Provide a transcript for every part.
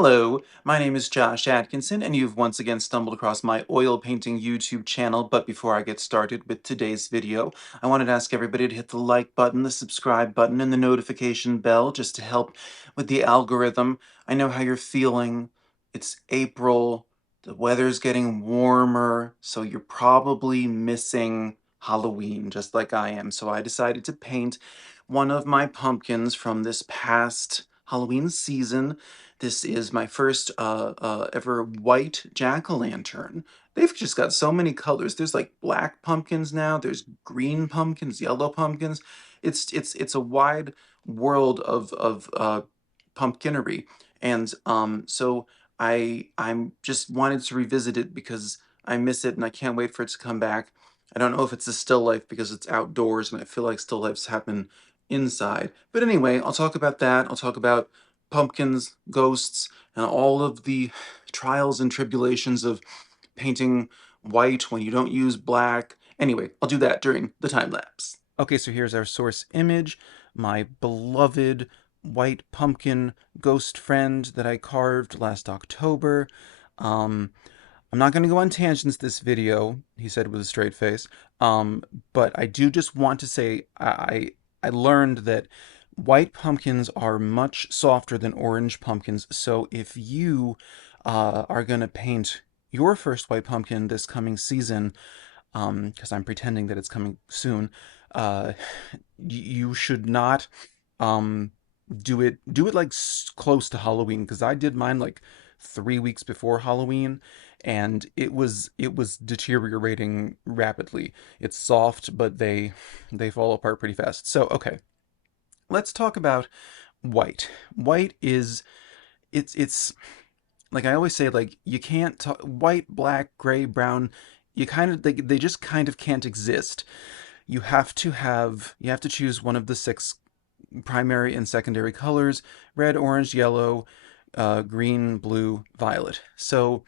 Hello, my name is Josh Atkinson, and you've once again stumbled across my oil painting YouTube channel. But before I get started with today's video, I wanted to ask everybody to hit the like button, the subscribe button, and the notification bell just to help with the algorithm. I know how you're feeling. It's April, the weather's getting warmer, so you're probably missing Halloween, just like I am. So I decided to paint one of my pumpkins from this past Halloween season. This is my first ever white jack-o'-lantern. They've just got so many colors. There's like black pumpkins now. There's green pumpkins, yellow pumpkins. It's a wide world of pumpkinery, and so I'm just wanted to revisit it because I miss it and I can't wait for it to come back. I don't know if it's a still life because it's outdoors and I feel like still lifes happen inside. But anyway, I'll talk about that. I'll talk about pumpkins, ghosts, and all of the trials and tribulations of painting white when you don't use black. Anyway, I'll do that during the time lapse. Okay, so here's our source image, my beloved white pumpkin ghost friend that I carved last October. Um, I'm not going to go on tangents this video, he said with a straight face, but I do just want to say I learned that white pumpkins are much softer than orange pumpkins, so if you are going to paint your first white pumpkin this coming season, because I'm pretending that it's coming soon, uh, you should not um, do it like close to Halloween, because I did mine like 3 weeks before Halloween, and it was deteriorating rapidly. It's soft, but they fall apart pretty fast. So okay, let's talk about white. White is it's like I always say, like you can't talk white, black, gray, brown. You kind of they just kind of can't exist. You have to choose one of the six primary and secondary colors: red, orange, yellow, green, blue, violet. So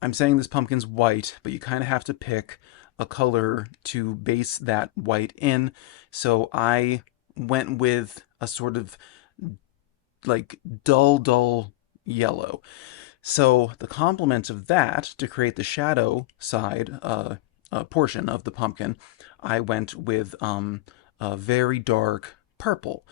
I'm saying this pumpkin's white, but you kind of have to pick a color to base that white in. So I went with a sort of like dull yellow. So the complement of that, to create the shadow side portion of the pumpkin, I went with a very dark purple.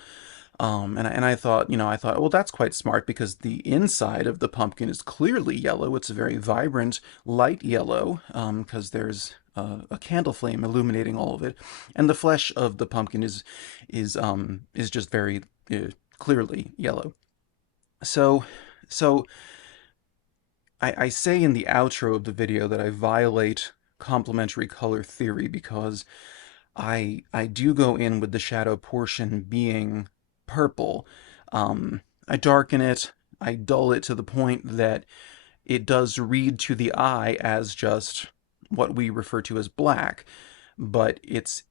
And I thought, well, that's quite smart because the inside of the pumpkin is clearly yellow. It's a very vibrant, light yellow because there's a candle flame illuminating all of it, and the flesh of the pumpkin is just very clearly yellow. So, so I say in the outro of the video that I violate complementary color theory because I do go in with the shadow portion being purple. I darken it, I dull it to the point that it does read to the eye as just what we refer to as black, but it's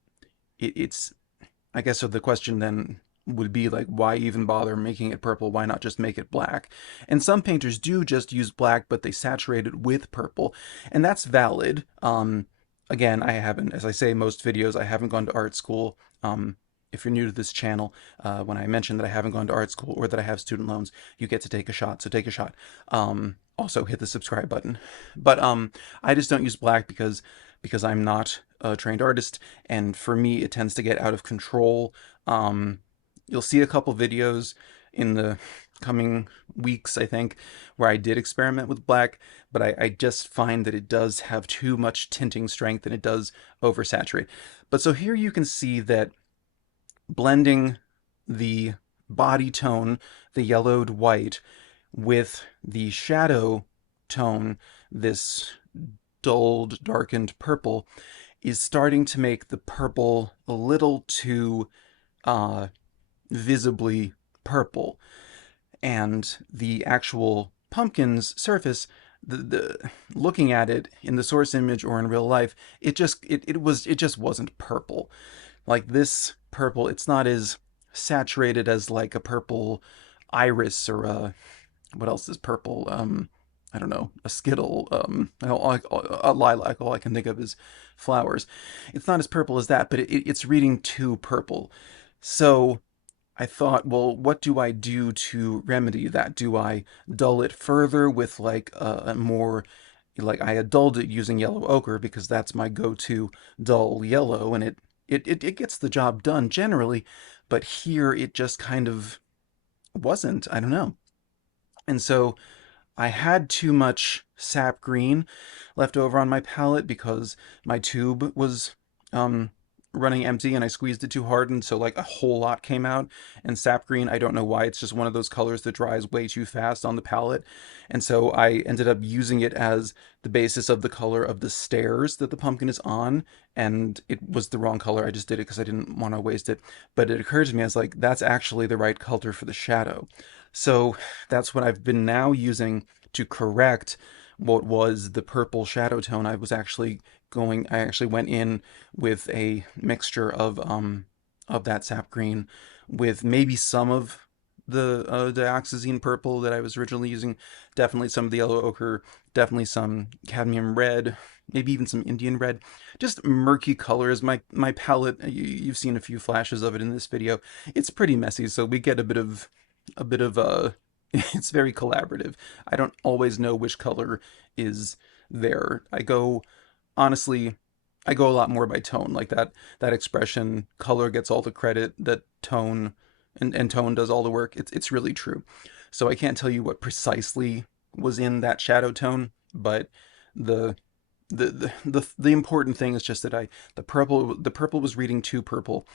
I guess so the question then would be like, why even bother making it purple? Why not just make it black? And some painters do just use black, but they saturate it with purple, and that's valid. Again, I haven't, as I say, most videos, I haven't gone to art school. If you're new to this channel, when I mention that I haven't gone to art school or that I have student loans, you get to take a shot. So take a shot. Also hit the subscribe button. But I just don't use black because I'm not a trained artist, and for me, it tends to get out of control. You'll see a couple videos in the coming weeks, I think, where I did experiment with black, but I just find that it does have too much tinting strength and it does oversaturate. But so here you can see that blending the body tone, the yellowed white, with the shadow tone, this dulled, darkened purple, is starting to make the purple a little too uh, visibly purple. And the actual pumpkin's surface, the looking at it in the source image or in real life, it just wasn't purple. Like this purple, it's not as saturated as like a purple iris or a what else is purple? I don't know, a skittle, a lilac. All I can think of is flowers. It's not as purple as that, but it's reading too purple. So I thought, well, what do I do to remedy that? Do I dull it further with like a more, like I had dulled it using yellow ochre because that's my go-to dull yellow, and it gets the job done generally, but here it just kind of wasn't. I don't know. And so I had too much sap green left over on my palette because my tube was um, running empty and I squeezed it too hard, and so like a whole lot came out. And sap green, I don't know why, it's just one of those colors that dries way too fast on the palette. And so I ended up using it as the basis of the color of the stairs that the pumpkin is on, and it was the wrong color. I just did it because I didn't want to waste it. But it occurred to me, I was like, that's actually the right color for the shadow. So that's what I've been now using to correct what was the purple shadow tone. I actually went in with a mixture of that sap green with maybe some of the dioxazine purple that I was originally using, definitely some of the yellow ochre, definitely some cadmium red, maybe even some Indian red, just murky colors. My palette, you've seen a few flashes of it in this video. It's pretty messy, so we get a bit of it's very collaborative. I don't always know which color is there. Honestly, I go a lot more by tone. Like that expression, color gets all the credit, that tone and tone does all the work. It's really true. So I can't tell you what precisely was in that shadow tone, but the the important thing is just that I the purple was reading too purple,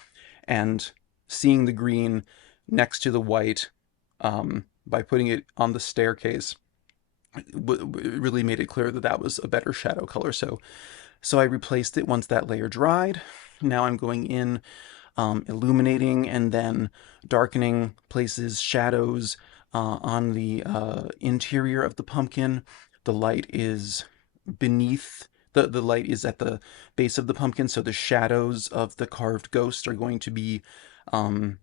and seeing the green next to the white, by putting it on the staircase, really made it clear that that was a better shadow color. So I replaced it once that layer dried. Now I'm going in, illuminating and then darkening places, shadows on the interior of the pumpkin. The light is beneath. The light is at the base of the pumpkin, so the shadows of the carved ghost are going to be um,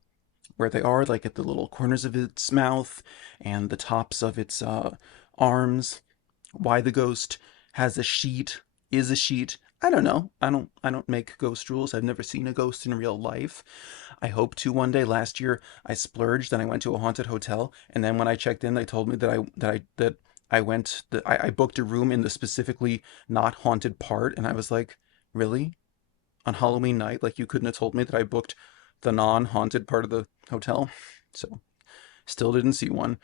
where they are, like at the little corners of its mouth and the tops of its arms. Why the ghost has a sheet, is a sheet, I don't know. I don't make ghost rules. I've never seen a ghost in real life. I hope to one day. Last year I splurged and I went to a haunted hotel, and then when I checked in they told me that I booked a room in the specifically not haunted part, and I was like, really? On Halloween night? Like, you couldn't have told me that I booked the non-haunted part of the hotel? So still didn't see one.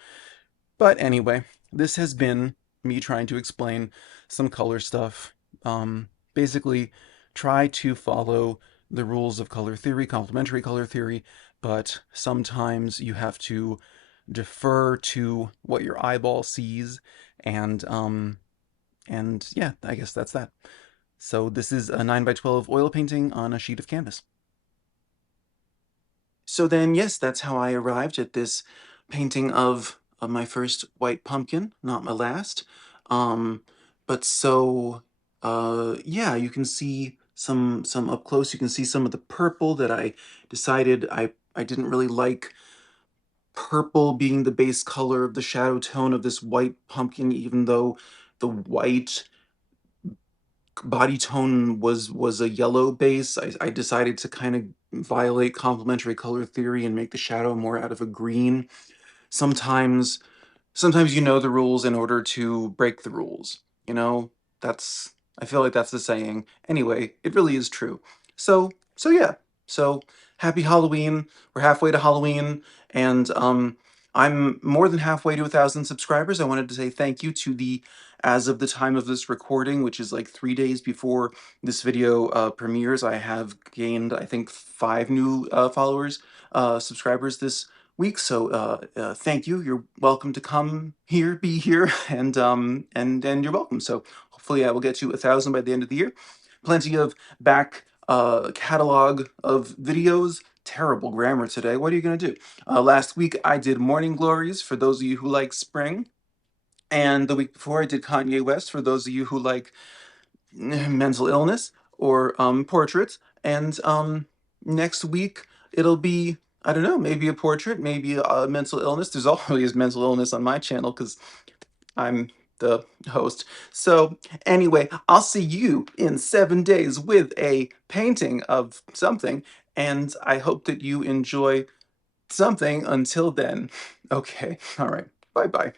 But anyway, this has been me trying to explain some color stuff. Basically, try to follow the rules of color theory, complementary color theory, but sometimes you have to defer to what your eyeball sees, and yeah, I guess that's that. So this is a 9 by 12 oil painting on a sheet of canvas. So then, yes, that's how I arrived at this painting of my first white pumpkin, not my last. Um, but so, yeah, you can see some up close. You can see some of the purple that I decided I didn't really like purple being the base color of the shadow tone of this white pumpkin, even though the white body tone was a yellow base. I decided to kind of violate complementary color theory and make the shadow more out of a green. Sometimes sometimes you know the rules in order to break the rules. You know, that's I feel like that's the saying. Anyway, it really is true. So yeah. So happy Halloween. We're halfway to Halloween, and I'm more than halfway to 1,000 subscribers. I wanted to say thank you to the, as of the time of this recording, which is like 3 days before this video premieres, I have gained, I think, 5 new followers, subscribers this week. So thank you. You're welcome to come here, be here, and you're welcome. So hopefully I will get to 1,000 by the end of the year. Plenty of back catalog of videos. Terrible grammar today. What are you gonna do? Last week I did Morning Glories for those of you who like spring, and the week before I did Kanye West for those of you who like mental illness or portraits. And next week it'll be, I don't know, maybe a portrait, maybe a mental illness. There's always mental illness on my channel because I'm the host. So anyway, I'll see you in 7 days with a painting of something, and I hope that you enjoy something until then. Okay, all right. Bye bye.